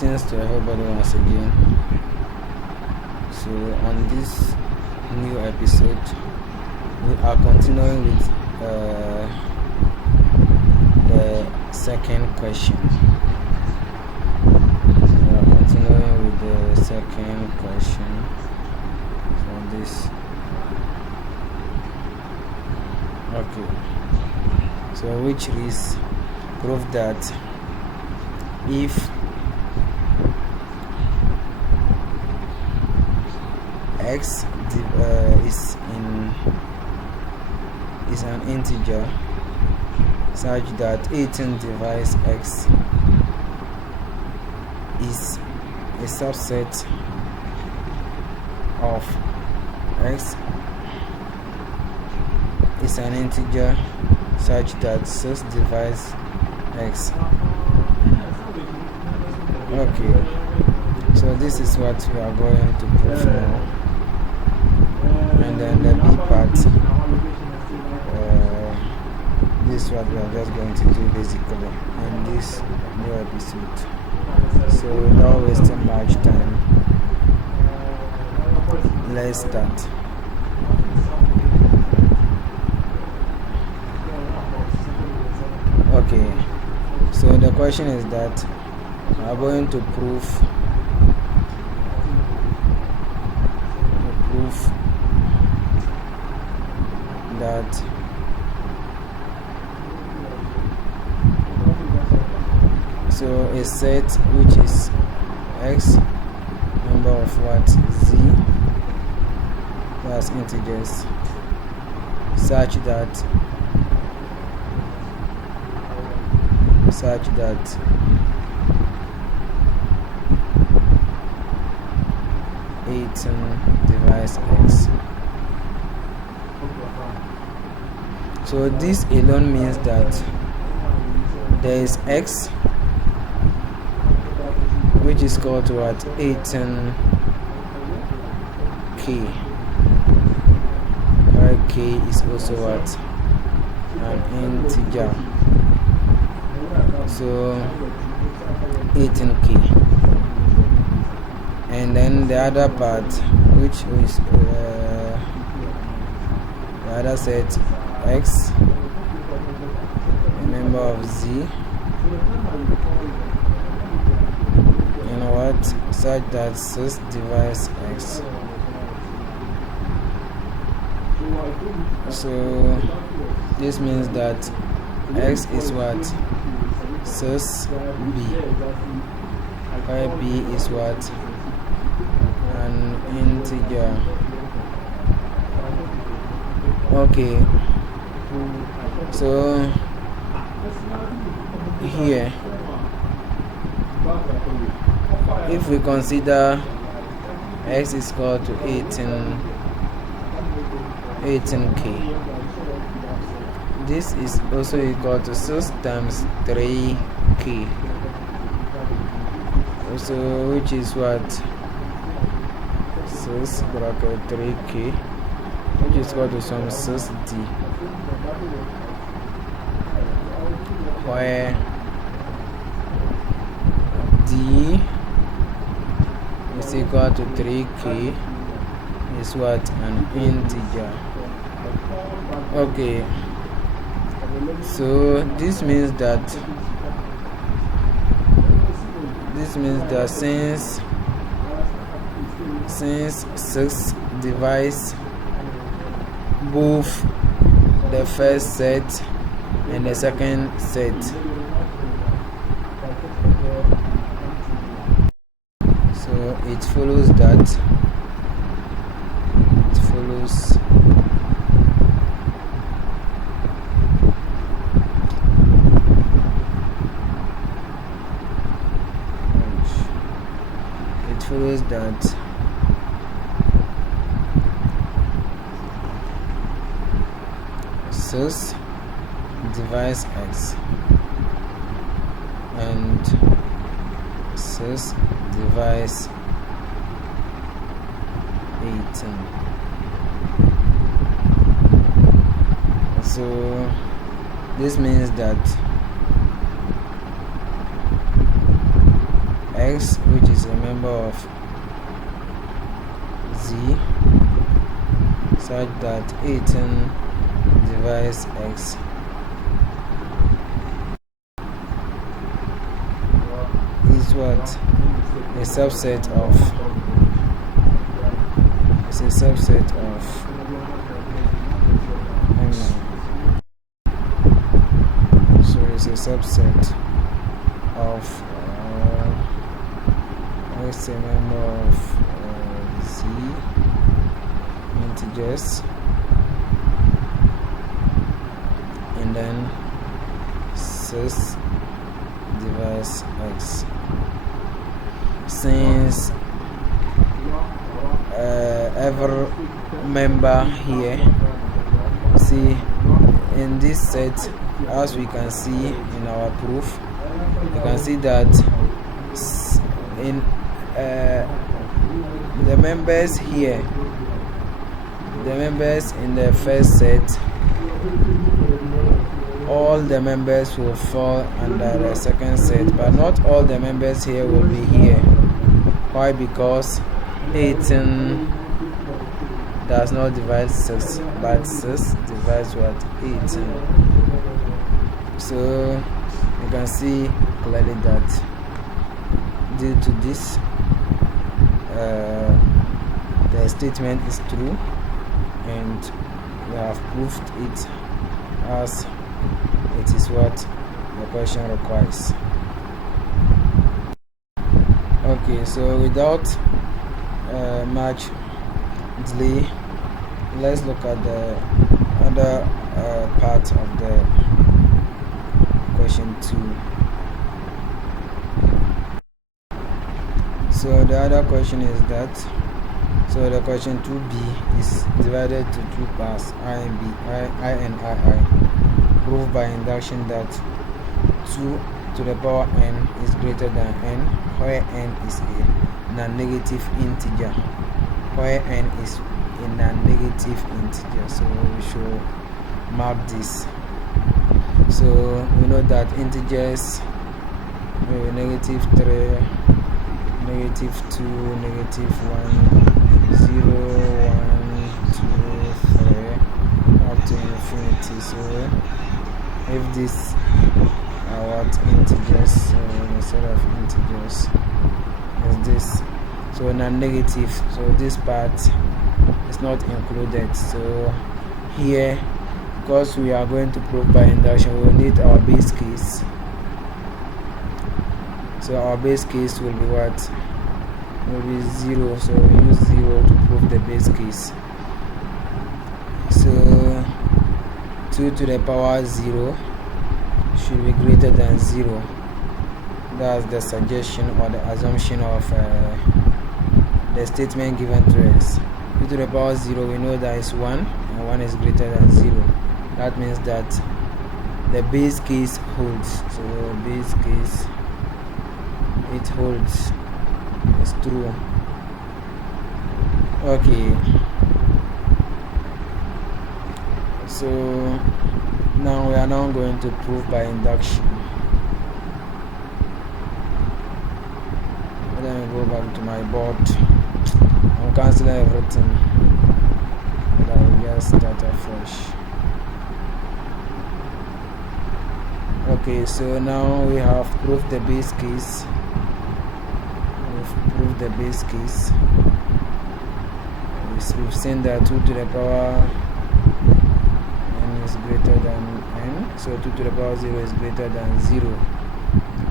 Greetings to everybody once again. So on this new episode, we are continuing with the second question. We are continuing with the second question for this. Okay. So which is proof that if x is an integer such that 18 divides x is a subset of x is an integer such that 6 divides x. Okay, so this is what we are going to prove now. And then the B part, this is what we are just going to do basically in this new episode. So without wasting much time, let's start. Okay, so the question is that we are going to prove that so a set which is x number of what z, that's integers, such that 18 divides x. So this alone means that there is x which is called to what 18k, where k is also what an integer. So 18k, and then the other part which is the other set x, a member of z, you know what, such that 6 divides x. So this means that x is what 6b, where b is what an integer. Okay, so here if we consider x is equal to 18k, this is also equal to 6 times 3k, so which is what 6 bracket 3k, which is equal to some 6d, where d is equal to 3k is what an integer. Okay, so this means that since 6 divides both the first set and the second set, so it follows that that 6 divides x and 6 divides 18. So this means that x, which is a member of z, such that 18 divides x is what? A subset of so it's a subset of it's a member of z integers, and then 6 divides x. Since every member here, see in this set, as we can see in our proof, you can see that in the members here, the members in the first set, all the members will fall under the second set, but not all the members here will be here. Why? Because 18 does not divide 6, but 6 divides what? 18. So you can see clearly that due to this, the statement is true, and we have proved it as it is what the question requires. Okay, so without much delay, let's look at the other part of the question 2. So the other question is that, so the question 2b is divided to 2 parts, I and b, I and I. Prove by induction that 2 to the power n is greater than n, where n is a non-negative integer. Where n is a non-negative integer, so we should mark this. So we know that integers, negative 3, negative 2, negative 1, 0, 1, 2, 3, up to infinity. So if these are what integers, so the set of integers is this, so non-negative, so this part is not included. So here, because we are going to prove by induction, we will need our base case. So our base case will be what? Will be 0. So we use 0 to prove the base case. So 2 to the power 0 should be greater than 0. That's the suggestion or the assumption of the statement given to us. 2 to the power 0, we know that is 1, and 1 is greater than 0. That means that the base case holds. So base case, it holds, it's true. Okay, so now we are now going to prove by induction. Let me go back to my board. I'm canceling everything, but I will just start afresh. Okay, so now we have proved the base case. We've proved the base case. We've seen that 2 to the power n is greater than n, so 2 to the power 0 is greater than 0.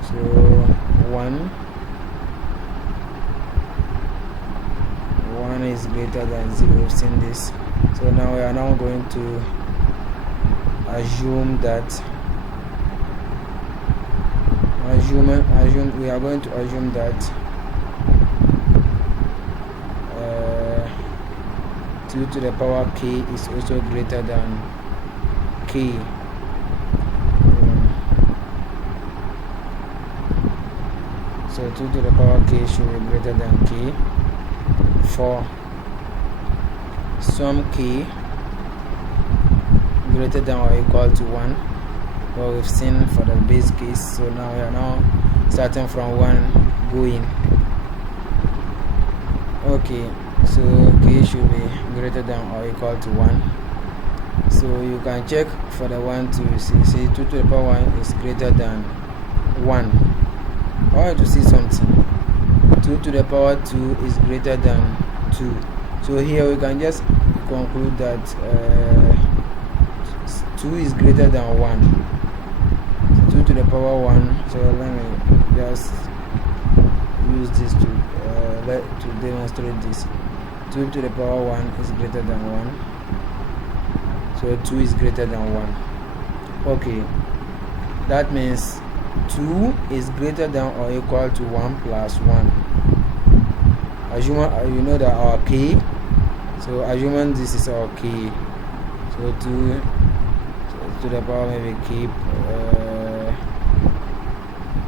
So 1 is greater than 0. We've seen this. So now we are now going to assume that we are going to assume that 2 to the power k is also greater than k. So 2 to the power k should be greater than k for some k greater than or equal to 1. What we've seen for the base case. So now we are now starting from 1 going. Okay, so k should be greater than or equal to 1. So you can check for the 1 to see 2 to the power 1 is greater than 1. I want to see something. 2 to the power 2 is greater than 2. So here we can just conclude that 2 is greater than 1. 2 to the power 1. So let me just use this to demonstrate this. 2 to the power 1 is greater than 1. So 2 is greater than 1. Okay, that means 2 is greater than or equal to 1 plus 1. Assuming you know that our k, so assuming this is our k, so 2 to the power maybe k,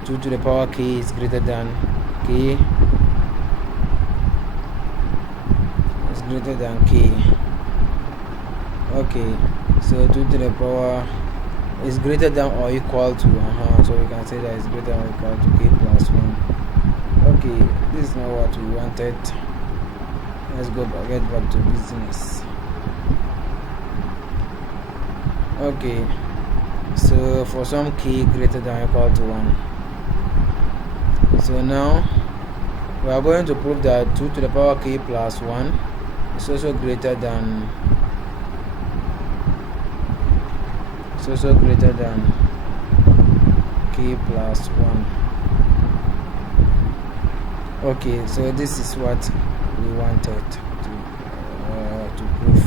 2 to the power k is greater than k, is greater than k. Okay, so 2 to the power is greater than or equal to, so we can say that it's greater than or equal to k plus 1. Okay, this is not what we wanted. Let's get back to business. Okay, so for some k greater than or equal to 1. So now we are going to prove that 2 to the power k plus 1 is also greater than k plus 1. Okay, so this is what we wanted to prove.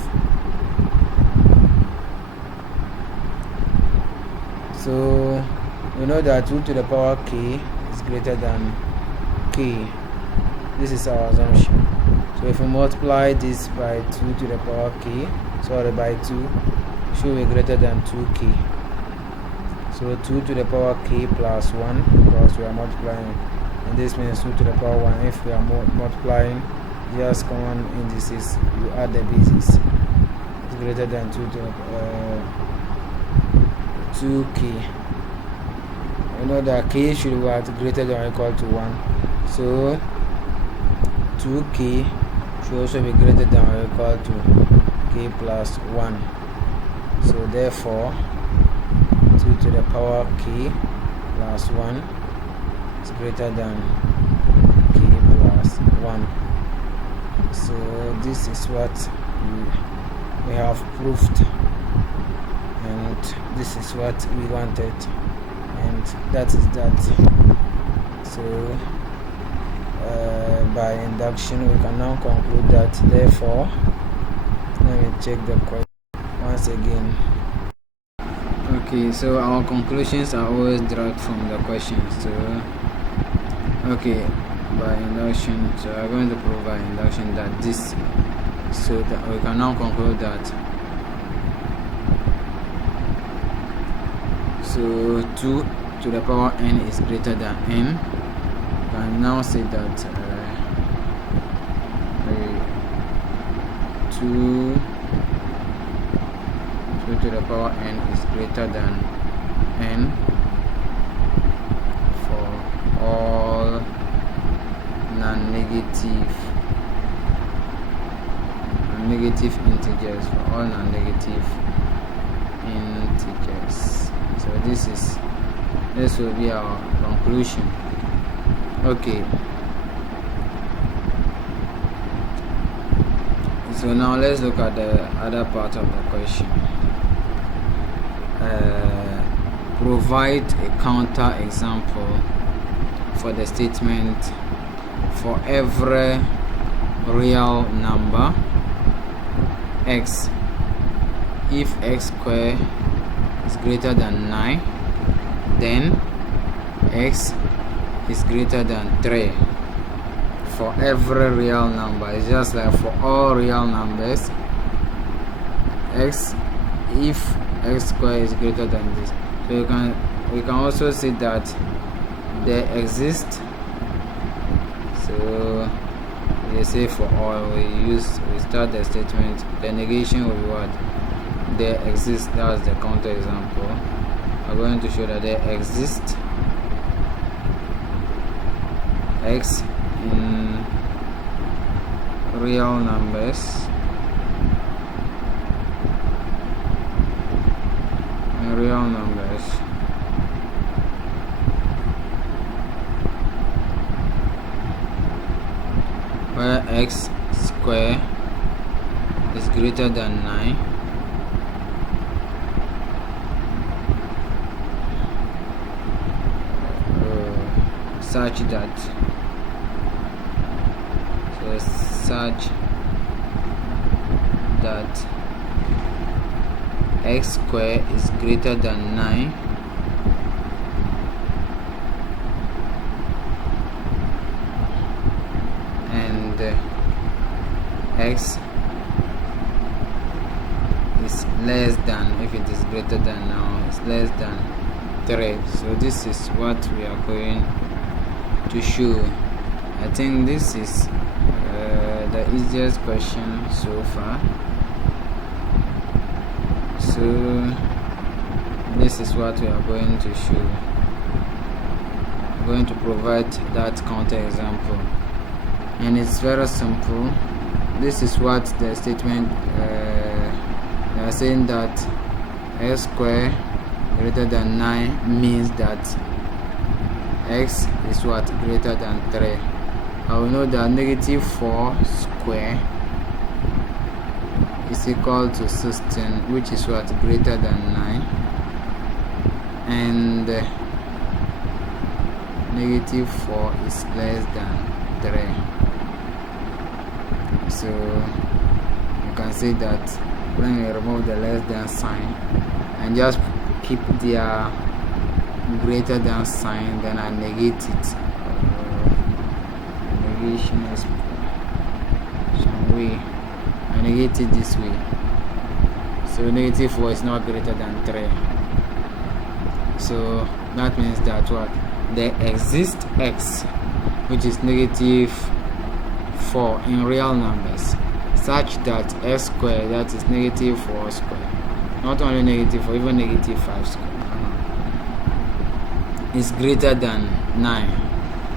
So we know that 2 to the power k is greater than k. This is our assumption. So if we multiply this by 2 to the power k, by 2, should be greater than 2k. So 2 to the power k plus 1, because we are multiplying, and this means 2 to the power 1. If we are multiplying, just common indices, you add the bases. It's greater than 2 to 2k. You know that k should be greater than or equal to 1. So 2k should also be greater than or equal to k plus 1. So therefore 2 to the power k plus 1 is greater than k plus 1. So this is what we have proved, and this is what we wanted, and that is that. So by induction we can now conclude that, therefore, let me check the question once again. Okay, so our conclusions are always derived from the questions. So okay, by induction, so we are going to prove by induction that this, so that we can now conclude that, so 2 to the power n is greater than n. We can now say that 2 to the power n is greater than n for all non-negative integers, for all non-negative integers. So this will be our conclusion. Okay, so now let's look at the other part of the question. Provide a counter example for the statement, for every real number x, if x squared is greater than 9, then x is greater than 3. For every real number, it's just like for all real numbers, x, if x squared is greater than this. So we can also say that there exists, so they say for all, we start the statement, the negation will be what? There exists. That's the counter example. I'm going to show that there exists x in real numbers where x square is greater than 9 such that x square is greater than 9 and x is less than, if it is greater than, now it's less than 3. So this is what we are going to show. I think this is the easiest question so far. So this is what we are going to show. I'm going to provide that counter example, and it's very simple. This is what the statement they are saying, that x square greater than 9 means that x is what, greater than 3. I will know that negative 4 square is equal to 16, which is what, greater than 9, and negative 4 is less than 3. So you can see that when we remove the less than sign and just keep their greater than sign, then I negate it. Negation is some way. I negate it this way. So negative 4 is not greater than 3. So that means that what, there exists x, which is negative 4 in real numbers, such that x square, that is negative 4 square, not only negative 4, even negative 5 square, is greater than 9,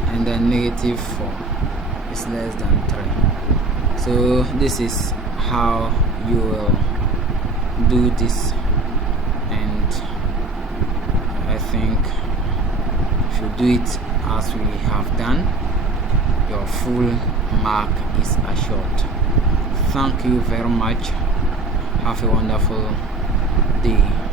and then negative 4 is less than 3. So this is how you will do this, and I think if you do it as we have done, your full mark is assured. Thank you very much. Have a wonderful day.